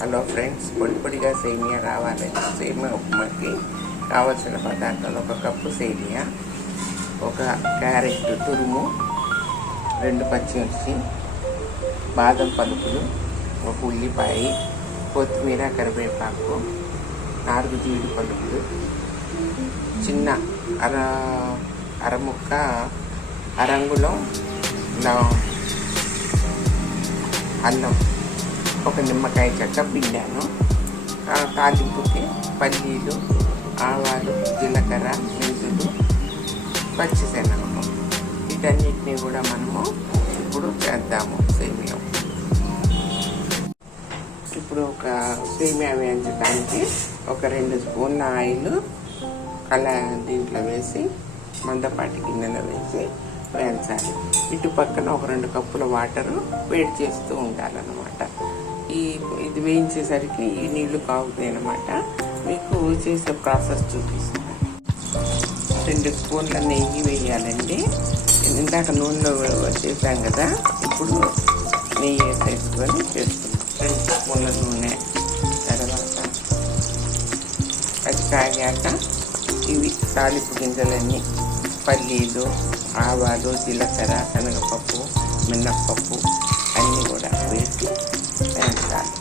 Hello friends, పొడి పొడిగా సేమియా రావాలి. సేమియా ఉప్మాకి కావలసిన పదార్థాలు: ఒక కప్పు సేమియా, ఒక క్యారెట్ తురుము, 2 పచ్చిమిర్చి, బాదం పలుకులు, ఒక ఉల్లిపాయ, కొత్తిమీర, కరివేపాకు, 4 జీడి పలుకులు, చిన్న అరముక్క అరంగుళం అల్లం, ఒక నిమ్మకాయ చెక్క పిండాను. తాలింపుకి పల్లీలు, ఆవాలు, జీలకర్ర, మెంతులు, పచ్చిశనగలు, వీటన్నిటిని కూడా మనము ఇప్పుడు చేద్దాము. సేమియా ఇప్పుడు ఒక సేమియా వేయించడానికి ఒక 2 స్పూన్ల ఆయిల్ దీంట్లో వేసి మందపాటి గిన్నెలో వేసి వేయించాలి. ఇటు పక్కన ఒక 2 కప్పుల వాటరు వేడి చేస్తూ ఉండాలన్నమాట. ఇది వేయించేసరికి ఈ నీళ్లు కాగుతాయి అన్నమాట. మీకు చేసే ప్రాసెస్ చూపిస్తాను. 2 స్పూన్ల నెయ్యి వేయాలండి. ఇందాక నూనెలో చేసాం కదా, ఇప్పుడు నెయ్యి వేసేసుకొని చేస్తున్నాం. 2 స్పూన్ల నూనె తర్వాత అది కాగాక ఇవి తాలింపు గింజలన్నీ పల్లీలు, ఆవాలు, జీలకర్ర, శనగపప్పు, మినప్పప్పు అన్నీ కూడా వేసి వేయించాలి.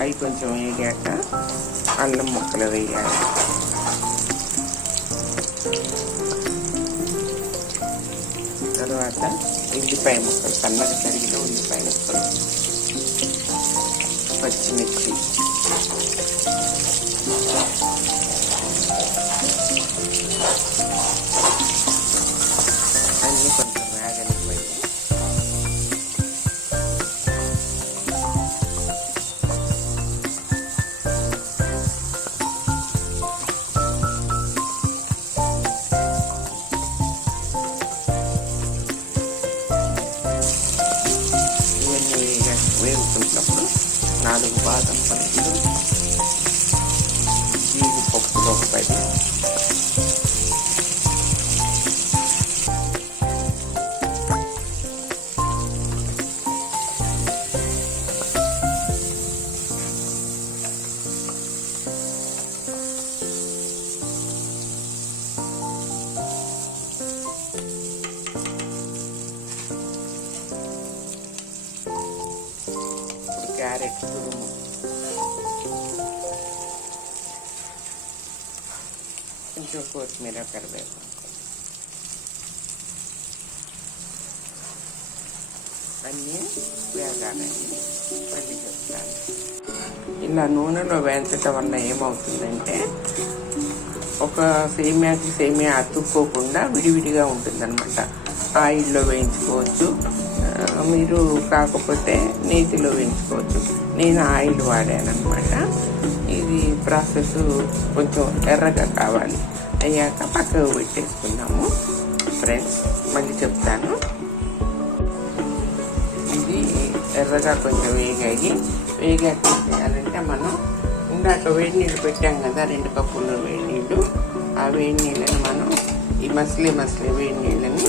అవి కొంచెం వేగాక అల్లం ముక్కలు వేయాలి. తర్వాత ఉల్లిపాయ ముక్కలు, సన్నగా తరిగిన ఉల్లిపాయ ముక్కలు, పచ్చిమిర్చి, అన్నీ కొంచెం వేగనివ్వండి. వేగుతున్నప్పుడు 4 బాదం పలుకులు, జీడిపప్పులు ఒక 10, క్యారెట్ తురుము, కొంచెం కొత్తిమీర, కరివేపాకు అన్నీ వేగాలండి. మళ్ళీ చెప్తాను. ఇలా నూనెలో వేయించటం వల్ల ఏమవుతుందంటే ఒక సేమియా అతుక్కోకుండా విడివిడిగా ఉంటుందన్నమాట. ఆయిల్లో వేయించుకోవచ్చు, మీరు కాకపోతే నేతిలో వేయించుకోవచ్చు. నేను ఆయిల్ వాడాను అనమాట. ఇది ప్రాసెస్ కొంచెం ఎర్రగా కావాలి. అయ్యాక పక్కకు పెట్టేసుకుందాము. ఫ్రెండ్స్, మళ్ళీ చెప్తాను. ఇది ఎర్రగా కొంచెం వేగాక ఏం చేయాలంటే, మనం ఇందాక వేడి నీళ్ళు పెట్టాం కదా, 2 కప్పులు వేడి నీళ్ళు. ఆ వేడి నీళ్ళని మనం ఈ మసిలే వేడి నీళ్ళని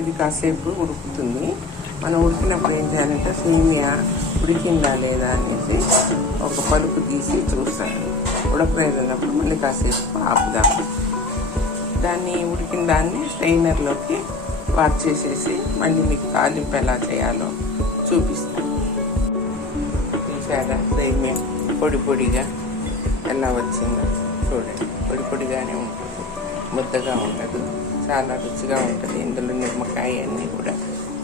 ఇది కాసేపు ఉడుకుతుంది. మనం ఉడికినప్పుడు ఏం చేయాలంటే, సేమియా ఉడికిందా లేదా అనేసి ఒక పలుకు తీసి చూస్తాను. ఉడకలేదన్నప్పుడు మళ్ళీ కాసేపు ఆపుదాము. దాన్ని ఉడికిన దాన్ని స్ట్రైనర్లోకి వార్చేసేసి మళ్ళీ మీకు తాలింపు ఎలా చేయాలో చూపిస్తాను. చూసారా సేమియా పొడి పొడిగా ఎలా వచ్చిందో చూడండి. పొడి పొడిగానే ఉంటుంది, ముద్దగా ఉండదు, చాలా రుచిగా ఉంటుంది. ఇందులో నిమ్మకాయ అన్నీ కూడా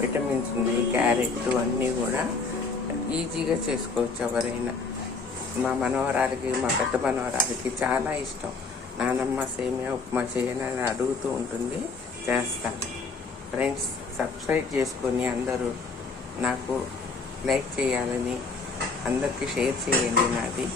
విటమిన్స్ ఉన్నాయి, క్యారెట్ అన్నీ కూడా ఈజీగా చేసుకోవచ్చు ఎవరైనా. మా మనవరాలకి, మా పెద్ద మనవరాలకి చాలా ఇష్టం. నానమ్మ సేమియా ఉప్మా చేయని అడుగుతూ ఉంటుంది, చేస్తాను. ఫ్రెండ్స్ సబ్స్క్రైబ్ చేసుకొని అందరూ నాకు లైక్ చేయాలని అందరికీ షేర్ చేయండి నాది